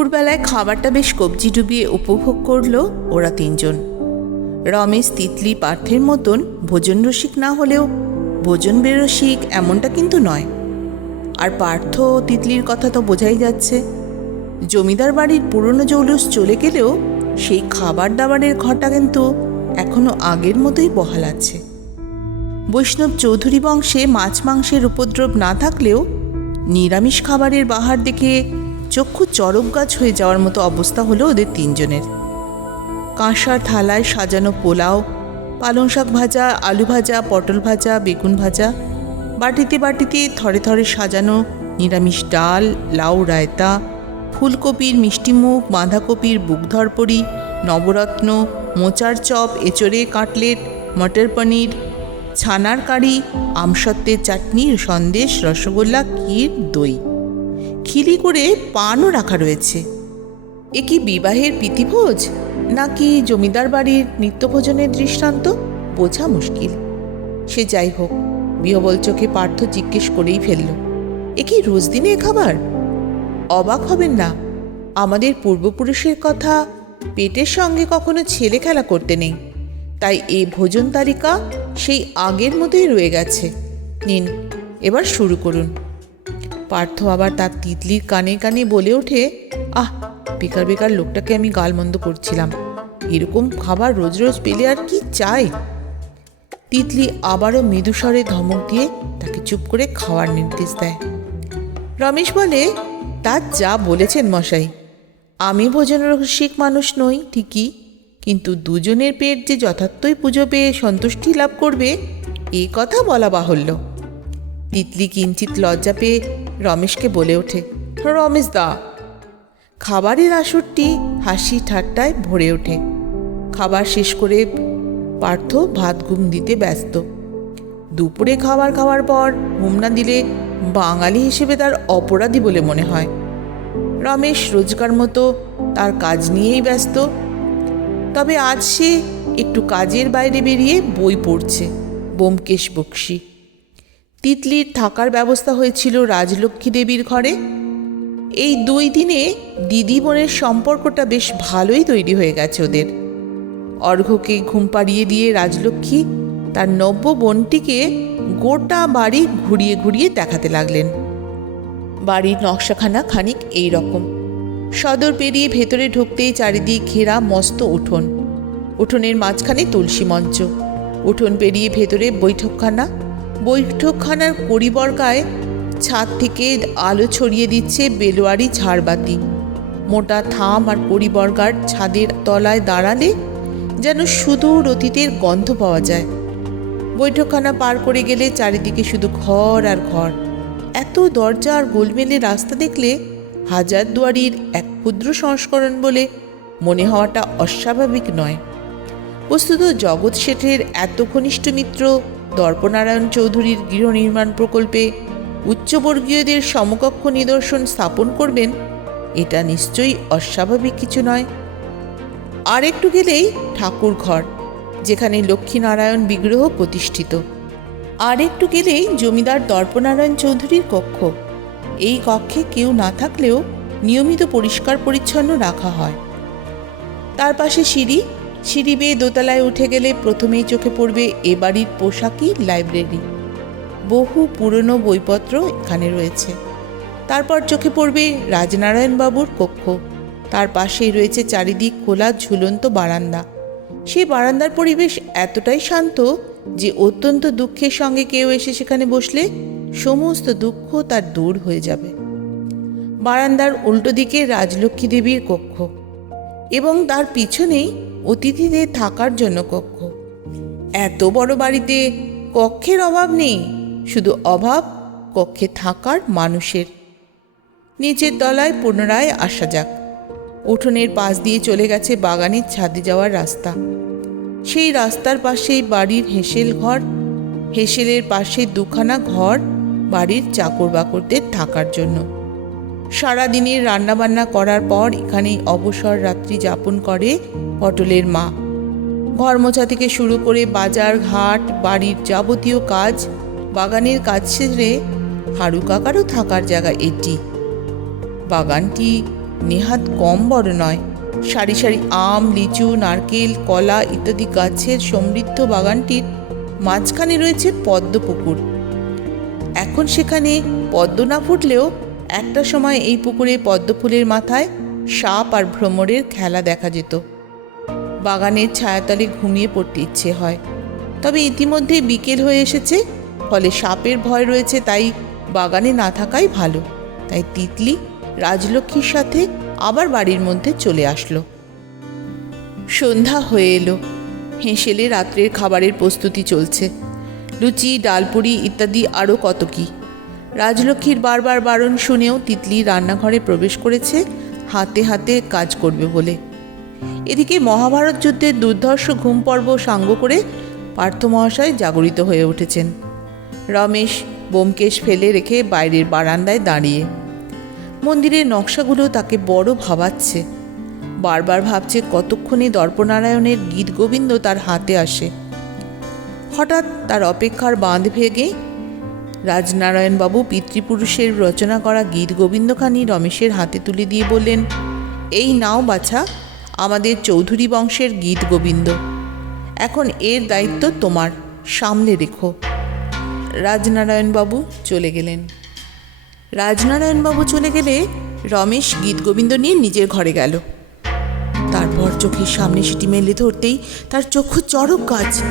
দুপুরবেলায় খাবারটা বেশ কবজি ডুবিয়ে উপভোগ করল ওরা তিনজন। রমেশ, তিতলি, পার্থের মতন ভোজন রসিক না হলেও ভোজন বেরসিক এমনটা কিন্তু নয়। আর পার্থ তিতলির কথা তো বোঝাই যাচ্ছে। জমিদার বাড়ির পুরনো জৌলুস চলে গেলেও সেই খাবার দাবারের ঘরটা কিন্তু এখনও আগের মতোই বহাল আছে। বৈষ্ণব চৌধুরী বংশে মাছ মাংসের উপদ্রব না থাকলেও নিরামিষ খাবারের বাহার দেখে চক্ষু চরক গাছ হয়ে যাওয়ার মতো অবস্থা হলো ওদের তিনজনের। কাঁসার থালায় সাজানো পোলাও, পালং শাক ভাজা, আলু ভাজা, পটল ভাজা, বেগুন ভাজা, বাটিতে বাটিতে থরে থরে সাজানো নিরামিষ ডাল, লাউ রায়তা, ফুলকপির মিষ্টিমুখ বাঁধাকপির বুক ধরপড়ি, নবরত্ন, মোচার চপ, এচড়ে কাটলেট, মটর পনির, ছানার কারি, আমসত্ত্বের চাটনি, সন্দেশ, রসগোল্লা, ক্ষীর, দই। খিলি করে পানও রাখা রয়েছে। এ কি বিবাহের প্রীতিভোজ? নাকি জমিদার বাড়ির নিত্যভোজনের দৃষ্টান্ত? বোঝা মুশকিল। সে যাই হোক, বিহবল চোখে পার্থ জিজ্ঞেস করেই ফেলল, এ কি রোজ দিনে খাবার? অবাক হবেন না। আমাদের পূর্বপুরুষের কথা পেটের সঙ্গে কখনো ছেলে খেলা করতে নেই। তাই এই ভোজন তালিকা সেই আগের মতোই রয়ে গেছে। নিন, এবার শুরু করুন। পার্থ আবার তার তিতলির কানে কানে বলে ওঠে, আহ, বেকার বেকার লোকটাকে আমি গালমন্দ করছিলাম। এরকম খাবার রোজ রোজ পেলে আর কি চাই? তিতলি আবারও মৃদুস্বরে ধমক দিয়ে তাকে চুপ করে খাওয়ার নির্দেশ দেয়। রমেশ বলে, তা যা বলেছেন মশাই, আমি ভোজন রসিক মানুষ নই, ঠিকই। কিন্তু দুজনের পেট যে যথার্থই পুজো পেয়ে সন্তুষ্টি লাভ করবে এই কথা বলা বাহুল্য। তিতলি কিঞ্চিত লজ্জা পেয়ে রমেশকে বলে ওঠে, রমেশ দা, খাবারের আসরটি হাসি ঠাট্টায় ভরে ওঠে। খাবার শেষ করে পার্থ ভাত ঘুম দিতে ব্যস্ত। দুপুরে খাবার খাওয়ার পর ঘুম না দিলে বাঙালি হিসেবে তার অপরাধী বলে মনে হয়। রমেশ রোজকার মতো তার কাজ নিয়েই ব্যস্ত। তবে আজ সে একটু কাজের বাইরে বেরিয়ে বই পড়ছে বোমকেশ বক্সি। তিতলির থাকার ব্যবস্থা হয়েছিল রাজলক্ষ্মী দেবীর ঘরে। এই দুই দিনে দিদি বোনের সম্পর্কটা বেশ ভালোই তৈরি হয়ে গেছে ওদের। অর্ঘ্যকে ঘুম পাড়িয়ে দিয়ে রাজলক্ষ্মী তার নব্য বোনটিকে গোটা বাড়ি ঘুরিয়ে ঘুরিয়ে দেখাতে লাগলেন। বাড়ির নকশাখানা খানিক এই রকম। সদর পেরিয়ে ভেতরে ঢুকতেই চারিদিক ঘেরা মস্ত উঠোন। উঠোনের মাঝখানে তুলসী মঞ্চ। উঠোন পেরিয়ে ভেতরে বৈঠকখানা। বৈঠকখানার কড়িবর্গায় ছাদ থেকে আলো ছড়িয়ে দিচ্ছে বেলোয়ারি ঝাড়বাতি। মোটা থাম আর কড়িবর্গার ছাদের তলায় দাঁড়ালে যেন সুদূর অতীতের গন্ধ পাওয়া যায়। বৈঠকখানা পার করে গেলে চারিদিকে শুধু ঘর আর ঘর। এত দরজা আর গোলমেলে রাস্তা দেখলে হাজার দুয়ারির এক ক্ষুদ্র সংস্করণ বলে মনে হওয়াটা অস্বাভাবিক নয়। বস্তুত জগৎ শেঠের এত ঘনিষ্ঠ মিত্র দর্পনারায়ণ চৌধুরীর গৃহ নির্মাণ প্রকল্পে উচ্চবর্গীয়দের সমকক্ষ নিদর্শন স্থাপন করবেন, এটা নিশ্চয়ই অস্বাভাবিক কিছু নয়। আর একটু গেলেই ঠাকুর ঘর যেখানে লক্ষ্মীনারায়ণ বিগ্রহ প্রতিষ্ঠিত। আর একটু গেলেই জমিদার দর্পনারায়ণ চৌধুরীর কক্ষ। এই কক্ষে কেউ না থাকলেও নিয়মিত পরিষ্কার পরিচ্ছন্ন রাখা হয়। তার পাশে সিঁড়ি সিঁড়ি বেয়ে দোতলায় উঠে গেলে প্রথমেই চোখে পড়বে এ বাড়ির পোশাকি লাইব্রেরি। বহু পুরনো বইপত্র এখানে রয়েছে। তারপর চোখে পড়বে রাজনারায়ণ বাবুর কক্ষ। তার পাশেই রয়েছে চারিদিক খোলা ঝুলন্ত বারান্দা। সেই বারান্দার পরিবেশ এতটাই শান্ত যে অত্যন্ত দুঃখের সঙ্গে কেউ এসে সেখানে বসলে সমস্ত দুঃখ তার দূর হয়ে যাবে। বারান্দার উল্টো দিকে রাজলক্ষ্মী দেবীর কক্ষ। এবং তার পিছনেই অতিথিদের থাকার জন্য কক্ষ। এত বড় বাড়িতে কক্ষের অভাব নেই, শুধু অভাব কক্ষে থাকার মানুষের। নিচের তলায় পুনরায় আসা যাক। উঠোনের পাশ দিয়ে চলে গেছে বাগানের ছাদে যাওয়ার রাস্তা। সেই রাস্তার পাশেই বাড়ির হেসেল ঘর। হেসেলের পাশে দুখানা ঘর বাড়ির চাকর বাকরদের থাকার জন্য। সারাদিনের রান্নাবান্না করার পর এখানেই অবসর রাত্রি যাপন করে পটলের মা। ঘর মোছা থেকে শুরু করে বাজার ঘাট, বাড়ির যাবতীয় কাজ, বাগানের কাজ সেরে হারু কাকারও থাকার জায়গা এটি। বাগানটি নেহাত কম বড় নয়। সারি সারি আম, লিচু, নারকেল, কলা ইত্যাদি গাছের সমৃদ্ধ বাগানটির মাঝখানে রয়েছে পদ্ম পুকুর। এখন সেখানে পদ্ম না ফুটলেও একটা সময় এই পুকুরে পদ্মফুলের মাথায় সাপ আর ভ্রমরের খেলা দেখা যেত। বাগানের ছায়াতলে ঘুমিয়ে পড়তে ইচ্ছে হয়। তবে ইতিমধ্যে বিকেল হয়ে এসেছে, ফলে সাপের ভয় রয়েছে, তাই বাগানে না থাকাই ভালো। তাই তিতলি রাজলক্ষ্মীর সাথে আবার বাড়ির মধ্যে চলে আসলো। সন্ধ্যা হয়ে এলো। হেঁসেলে রাত্রের খাবারের প্রস্তুতি চলছে। লুচি, ডালপুরি ইত্যাদি আরও কত কি। রাজলক্ষ্মীর বারবার বারণ শুনেও তিতলি রান্নাঘরে প্রবেশ করেছে, হাতে হাতে কাজ করবে বলে। এদিকে মহাভারত যুদ্ধের দুর্ধর্ষ ঘুম পর্ব সাঙ্গ করে পার্থ মহাশয় জাগরিত হয়ে উঠেছেন। রমেশ বোমকেশ ফেলে রেখে বাইরের বারান্দায় দাঁড়িয়ে। মন্দিরের নকশাগুলো তাকে বড় ভাবাচ্ছে। বারবার ভাবছে কতক্ষণে দর্পনারায়ণের গীত গোবিন্দ তার হাতে আসে। হঠাৎ তার অপেক্ষার বাঁধ ভেঙে রাজনারায়ণবাবু পিতৃপুরুষের রচনা করা গীত গোবিন্দখানি রমেশের হাতে তুলে দিয়ে বললেন, এই নাও বাছা, আমাদের চৌধুরী বংশের গীত গোবিন্দ। এখন এর দায়িত্ব তোমার, সামলে রেখো। রাজনারায়ণবাবু চলে গেলেন। রাজনারায়ণবাবু চলে গেলে রমেশ গীত গোবিন্দ নিয়ে নিজের ঘরে গেল। তারপর চোখের সামনে সেটি মেলে ধরতেই তার চক্ষু চড়ক কাজ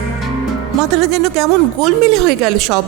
মাথাটা যেন কেমন গোলমেলে হয়ে গেল সব।